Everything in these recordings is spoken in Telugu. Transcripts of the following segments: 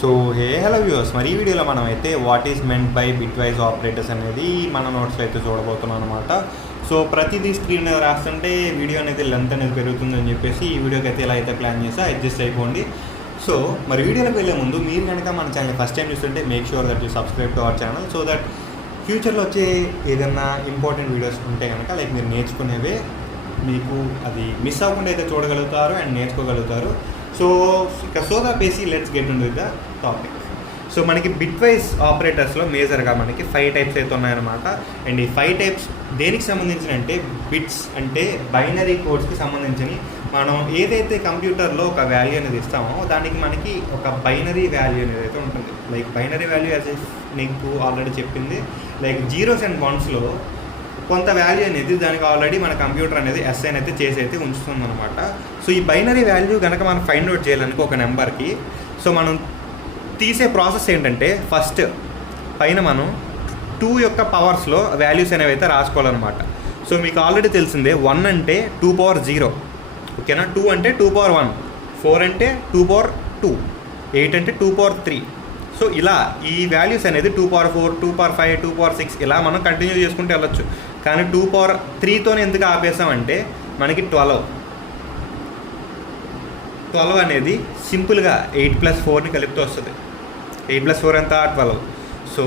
సో హలో వ్యూవర్స్, మరి ఈ వీడియోలో మనం అయితే what is meant by bitwise operators అనేది మన నోట్స్లో అయితే చూడబోతున్నాం అనమాట. సో ప్రతిదీ స్క్రీన్ మీద రాస్తుంటే వీడియో అనేది లెంత్ అనేది పెరుగుతుందని చెప్పేసి ఈ వీడియోకి అయితే ఇలా అయితే ప్లాన్ చేసి అడ్జస్ట్ అయిపోండి. సో మరి వీడియోలోకి వెళ్ళే ముందు మీరు కనుక మన ఛానల్ ఫస్ట్ టైం చూస్తుంటే make sure that you subscribe to our channel so that ఫ్యూచర్లో వచ్చే ఏదైనా ఇంపార్టెంట్ వీడియోస్ ఉంటే కనుక లైక్ మీరు నేర్చుకునేవే మీకు అది మిస్ అవ్వకుండా అయితే చూడగలుగుతారు అండ్ నేర్చుకోగలుగుతారు. సో ఇక సోదా పేసి let's get in with the topic. So మనకి బిట్వైజ్ ఆపరేటర్స్లో మేజర్గా మనకి 5 టైప్స్ అయితే ఉన్నాయన్నమాట. అండ్ ఈ 5 టైప్స్ దేనికి సంబంధించిన అంటే బిట్స్ అంటే బైనరీ కోడ్స్కి సంబంధించి మనం ఏదైతే కంప్యూటర్లో ఒక వాల్యూ అనేది ఇస్తామో దానికి మనకి ఒక బైనరీ వాల్యూ అనేది అయితే ఉంటుంది. లైక్ బైనరీ వాల్యూ యాజ్ నీకు ఆల్రెడీ చెప్పింది లైక్ జీరోస్ అండ్ వన్స్లో కొంత వాల్యూ అనేది దానికి ఆల్రెడీ మన కంప్యూటర్ అనేది అసైన్ అయితే చేసి అయితే ఉంచుతుంది అనమాట. సో ఈ బైనరీ వాల్యూ కనుక మనం ఫైండ్ అవుట్ చేయాలనుకో ఒక నెంబర్కి, సో మనం తీసే ప్రాసెస్ ఏంటంటే ఫస్ట్ పైన మనం 2 యొక్క పవర్స్లో వాల్యూస్ అనేవి అయితే రాసుకోవాలన్నమాట. సో మీకు ఆల్రెడీ తెలిసిందే 1 అంటే 2 పవర్ 0, ఓకేనా. 2 అంటే 2 పవర్ 1, 4 అంటే 2 పవర్ 2, 8 అంటే 2 పవర్ 3. సో ఇలా ఈ వాల్యూస్ అనేది 2 పవర్ 4, 2 పవర్ 5, 2 పవర్ 6 ఇలా మనం కంటిన్యూ చేసుకుంటూ వెళ్ళొచ్చు. కానీ 2 పవర్ 3తోనే ఎందుకు ఆపేసామంటే మనకి 12 అనేది సింపుల్గా 8+4ని కలిపితే వస్తుంది. 8+4 ఎంత 12. సో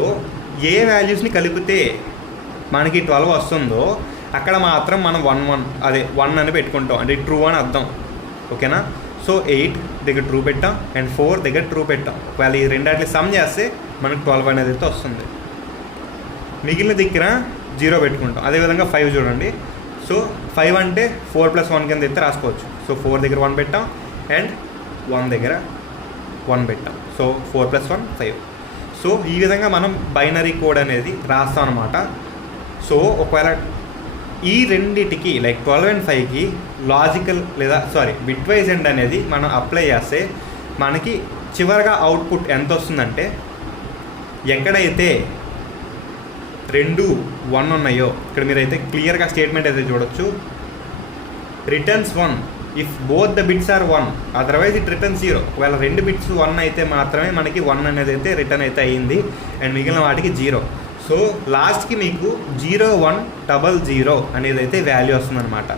ఏ వాల్యూస్ని కలిపితే మనకి 12 వస్తుందో అక్కడ మాత్రం మనం 1 అని పెట్టుకుంటాం, అంటే ట్రూ అని అర్థం, ఓకేనా. సో 8 దగ్గర ట్రూ పెట్టాం అండ్ 4 దగ్గర ట్రూ పెట్టాం. ఒకవేళ ఈ రెండాటిని సమ్ చేస్తే మనకు 12 అనేది అయితే వస్తుంది. మిగిలిన దగ్గర 0 పెట్టుకుంటాం. అదేవిధంగా 5 చూడండి. సో 5 అంటే 4+1 కింద అయితే రాసుకోవచ్చు. సో 4 దగ్గర 1 పెట్టాం అండ్ 1 దగ్గర 1 పెట్టాం. సో 4+1 5. సో ఈ విధంగా మనం బైనరీ కోడ్ అనేది రాస్తాం అనమాట. సో ఒకవేళ ఈ రెండిటికి లైక్ 12 and 5కి లాజికల్ లేదా బిట్వైజ్ ఎండ్ అనేది మనం అప్లై చేస్తే మనకి చివరిగా అవుట్పుట్ ఎంత వస్తుందంటే ఎక్కడైతే 2 1 ఉన్నాయో ఇక్కడ మీరైతే క్లియర్గా స్టేట్మెంట్ అయితే చూడొచ్చు. Returns 1 if both the bits are 1, otherwise it return 0. ఒకవేళ 2 బిట్స్ 1 అయితే మాత్రమే మనకి 1 అనేది అయితే రిటర్న్ అయితే అయ్యింది అండ్ మిగిలిన వాటికి 0. సో లాస్ట్కి మీకు 0 1 0 0 అనేది అయితే వాల్యూ వస్తుందన్నమాట.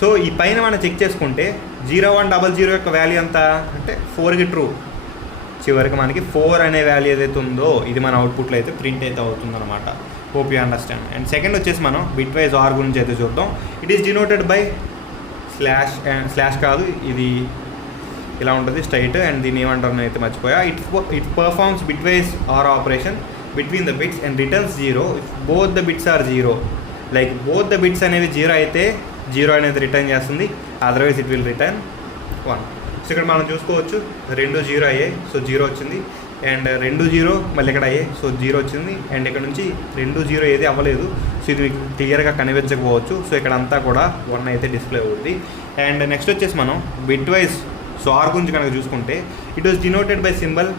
సో ఈ పైన మనం చెక్ చేసుకుంటే 0 1 0 0 యొక్క వాల్యూ ఎంత అంటే 4కి ట్రూ. చివరికి మనకి 4 అనే వాల్యూ ఏదైతే ఉందో ఇది మన అవుట్పుట్లో అయితే ప్రింట్ అయితే అవుతుందన్నమాట. Hope you understand. And second వచ్చేసి మనం బిట్వైజ్ ఆర్ గురించి అయితే చూద్దాం. It is denoted by slash కాదు, ఇది ఇలా ఉంటుంది స్ట్రైట్, అండ్ దీన్ని ఏమంటారు అయితే మర్చిపోయా. It performs bitwise or operation between the bits and returns 0 if both the bits are 0. Like both the bits అనేవి 0 అయితే 0 అనేది రిటర్న్ చేస్తుంది, otherwise it will return 1. So ఇక్కడ మనం చూసుకోవచ్చు 2 0 అయ్యాయి, సో 0 వచ్చింది. అండ్ 2 0 మళ్ళీ ఇక్కడ అయ్యాయి, సో 0 వచ్చింది. అండ్ ఇక్కడ నుంచి 2 0 ఏది అవ్వలేదు, సో ఇది మీకు క్లియర్గా కనిపించకపోవచ్చు. సో ఇక్కడ అంతా కూడా 1 అయితే డిస్ప్లే అవుతుంది. అండ్ నెక్స్ట్ వచ్చేసి మనం బిట్వైజ్ సో ఆర్ గురించి కనుక చూసుకుంటే it was denoted by symbol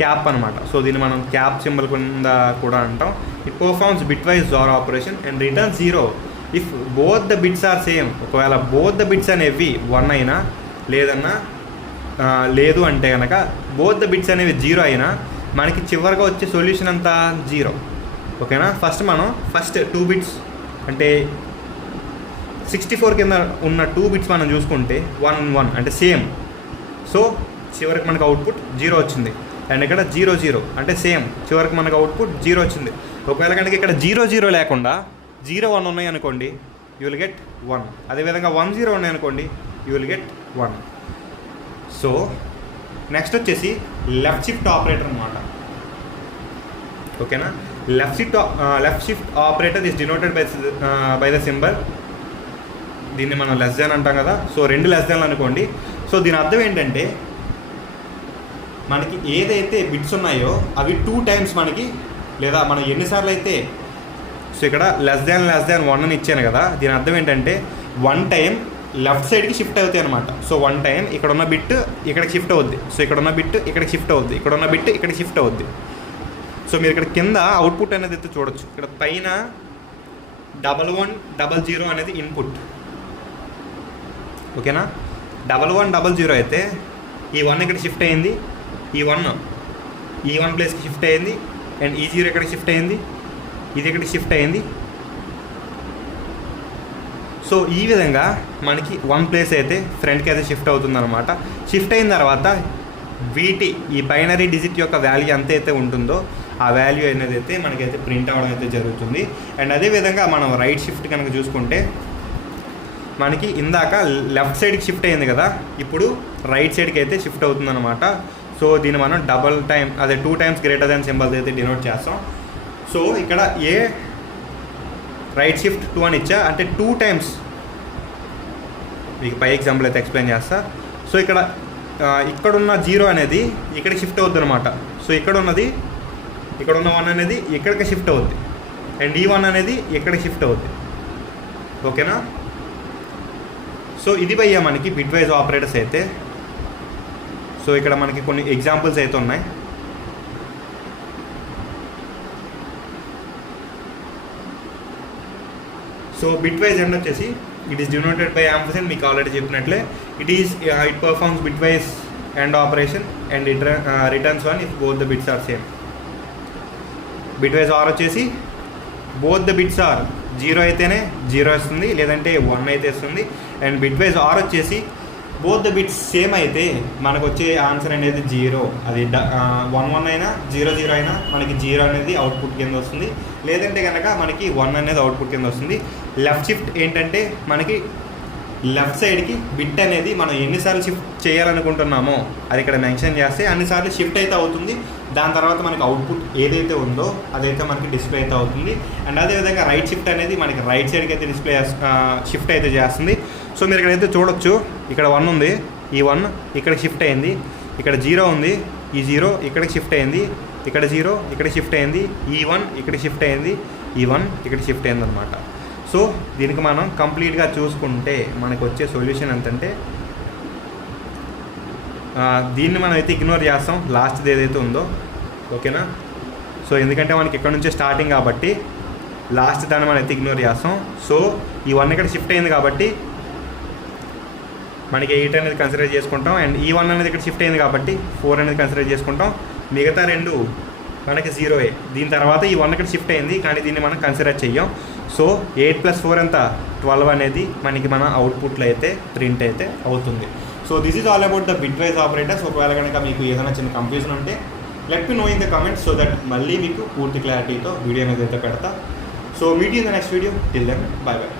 cap అనమాట. సో దీన్ని మనం క్యాప్ సింబల్ కింద కూడా అంటాం. It performs bitwise or operation and return 0 if both the bits are same. ఒకవేళ బోత్ ద బిట్స్ అనేవి 1 అయినా లేదు అంటే కనుక బోత్ ద బిట్స్ అనేవి 0 అయినా మనకి చివరిగా వచ్చే సొల్యూషన్ అంతా 0, ఓకేనా. మనం ఫస్ట్ 2 బిట్స్ అంటే 64 కింద ఉన్న 2 బిట్స్ మనం చూసుకుంటే 1 1 అంటే సేమ్. సో చివరికి మనకు అవుట్పుట్ 0 వచ్చింది. అండ్ ఇక్కడ 0 0 అంటే సేమ్, చివరికి మనకు అవుట్పుట్ 0 వచ్చింది. ఒకవేళ కనుక ఇక్కడ 0 0 లేకుండా 0 1 ఉన్నాయి అనుకోండి, యూ విల్ గెట్ 1. అదేవిధంగా 1 0 ఉన్నాయి అనుకోండి, you will get 1. So next వచ్చేసి లెఫ్ట్ షిఫ్ట్ ఆపరేటర్ అనమాట, ఓకేనా. Left shift operator is denoted by the symbol. దీన్ని మనం లెస్ దాన్ అంటాం కదా. సో 2 లెస్ దాన్లు అనుకోండి. సో దీని అర్థం ఏంటంటే మనకి ఏదైతే బిట్స్ ఉన్నాయో అవి 2 టైమ్స్ మనకి, లేదా మనం ఎన్నిసార్లు అయితే, సో ఇక్కడ లెస్ దాన్ 1 అని ఇచ్చాను కదా, దీని అర్థం ఏంటంటే 1 టైం లెఫ్ట్ సైడ్కి షిఫ్ట్ అవుతాయి అనమాట. సో 1 టైం ఇక్కడ ఉన్న బిట్ ఇక్కడికి షిఫ్ట్ అవుద్ది, సో ఇక్కడ ఉన్న బిట్ ఇక్కడికి షిఫ్ట్ అవుద్ది, ఇక్కడ ఉన్న బిట్ ఇక్కడికి షిఫ్ట్ అవుద్ది. సో మీరు ఇక్కడ కింద అవుట్పుట్ అనేది అయితే చూడొచ్చు. ఇక్కడ పైన 11 00 అనేది ఇన్పుట్, ఓకేనా. 11 00 అయితే ఈ 1 ఇక్కడ షిఫ్ట్ అయింది, ఈ వన్ ప్లేస్కి షిఫ్ట్ అయ్యింది, అండ్ ఈ 0 ఎక్కడికి షిఫ్ట్ అయ్యింది, ఇది ఎక్కడికి షిఫ్ట్ అయ్యింది. సో ఈ విధంగా మనకి 1 ప్లేస్ అయితే ఫ్రంట్కి అయితే షిఫ్ట్ అవుతుందన్నమాట. షిఫ్ట్ అయిన తర్వాత ఈ బైనరీ డిజిట్ యొక్క వాల్యూ ఎంత అయితే ఉంటుందో ఆ వాల్యూ అనేది అయితే మనకైతే ప్రింట్ అవ్వడం అయితే జరుగుతుంది. అండ్ అదేవిధంగా మనం రైట్ షిఫ్ట్ కనుక చూసుకుంటే మనకి ఇందాక లెఫ్ట్ సైడ్కి షిఫ్ట్ అయింది కదా, ఇప్పుడు రైట్ సైడ్కి అయితే షిఫ్ట్ అవుతుందన్నమాట. సో దీన్ని మనం 2 టైమ్స్ గ్రేటర్ దాన్ సింబల్స్ అయితే డినోట్ చేస్తాం. సో ఇక్కడ రైట్ షిఫ్ట్ 2 అని ఇచ్చా, అంటే 2 టైమ్స్ మీకు పై ఎగ్జాంపుల్ అయితే ఎక్స్ప్లెయిన్ చేస్తా. సో ఇక్కడున్న 0 అనేది ఇక్కడికి షిఫ్ట్ అవుద్ది అనమాట. సో ఇక్కడున్న 1 అనేది ఇక్కడికి షిఫ్ట్ అవుద్ది, అండ్ ఈ 1 అనేది ఇక్కడికి షిఫ్ట్ అవుద్ది. ఓకేనా? సో ఇది భయ్యా మనకి బిట్ వైజ్ ఆపరేటర్స్ అయితే. సో ఇక్కడ మనకి కొన్ని ఎగ్జాంపుల్స్ అయితే ఉన్నాయి. సో బిట్ వైజ్ అండ్ వచ్చేసి it is denoted by ampersand. మీకు ఆల్రెడీ చెప్పినట్లే it performs bitwise and operation and returns 1 if both the bits are same. Bitwise or వచ్చేసి బోత్ ద బిట్స్ ఆర్ 0 అయితేనే 0 వస్తుంది, లేదంటే 1 అయితే వస్తుంది. అండ్ బిట్ వైజ్ ఆర్ వచ్చేసి బోత్ ద బిట్స్ సేమ్ అయితే మనకు వచ్చే ఆన్సర్ అనేది 0. అది 1 అయినా 0 అయినా మనకి 0 అనేది అవుట్పుట్ కింద వస్తుంది, లేదంటే కనుక మనకి 1 అనేది అవుట్పుట్ కింద వస్తుంది. లెఫ్ట్ షిఫ్ట్ ఏంటంటే మనకి లెఫ్ట్ సైడ్కి బిట్ అనేది మనం ఎన్నిసార్లు షిఫ్ట్ చేయాలనుకుంటున్నామో అది ఇక్కడ మెన్షన్ చేస్తే అన్నిసార్లు షిఫ్ట్ అయితే అవుతుంది. దాని తర్వాత మనకి అవుట్పుట్ ఏదైతే ఉందో అదైతే మనకి డిస్ప్లే అయితే అవుతుంది. అండ్ అదేవిధంగా రైట్ షిఫ్ట్ అనేది మనకి రైట్ సైడ్కి అయితే షిఫ్ట్ అయితే చేస్తుంది. సో మీరు ఇక్కడైతే చూడొచ్చు, ఇక్కడ 1 ఉంది, ఈ 1 ఇక్కడికి షిఫ్ట్ అయింది, ఇక్కడ 0 ఉంది, ఈ 0 ఇక్కడికి షిఫ్ట్ అయింది, ఇక్కడ 0 ఇక్కడికి షిఫ్ట్ అయింది, ఈ 1 ఇక్కడికి షిఫ్ట్ అయింది, ఈ 1 ఇక్కడికి షిఫ్ట్ అయింది అనమాట. సో దీనికి మనం కంప్లీట్గా చూసుకుంటే మనకు వచ్చే సొల్యూషన్ ఎంతంటే దీన్ని మనం అయితే ఇగ్నోర్ చేస్తాం, లాస్ట్ది ఏదైతే ఉందో. ఓకేనా? సో ఎందుకంటే మనకి ఇక్కడ నుంచే స్టార్టింగ్ కాబట్టి లాస్ట్ దాన్ని మనం అయితే ఇగ్నోర్ చేస్తాం. సో ఈ 1 ఇక్కడ షిఫ్ట్ అయింది కాబట్టి మనకి 8 అనేది కన్సిడర్ చేసుకుంటాం, అండ్ ఈ 1 అనేది ఇక్కడ షిఫ్ట్ అయింది కాబట్టి 4 అనేది కన్సిడర్ చేసుకుంటాం. మిగతా 2 మనకి 0. దీని తర్వాత ఈ 1 ఇక్కడ షిఫ్ట్ అయింది, కానీ దీన్ని మనం కన్సిడర్ చెయ్యం. సో 8 + 4 ఎంత 12 అనేది మనకి మన అవుట్పుట్లో అయితే ప్రింట్ అయితే అవుతుంది. So this is all about the bitwise operators. ఒకవేళ కనుక మీకు ఏదైనా చిన్న కన్ఫ్యూజన్ ఉంటే let me know in the comments, so that మళ్ళీ మీకు పూర్తి క్లారిటీతో వీడియో అనేది అయితే పెడతా. So meet in the next video. Till then bye by.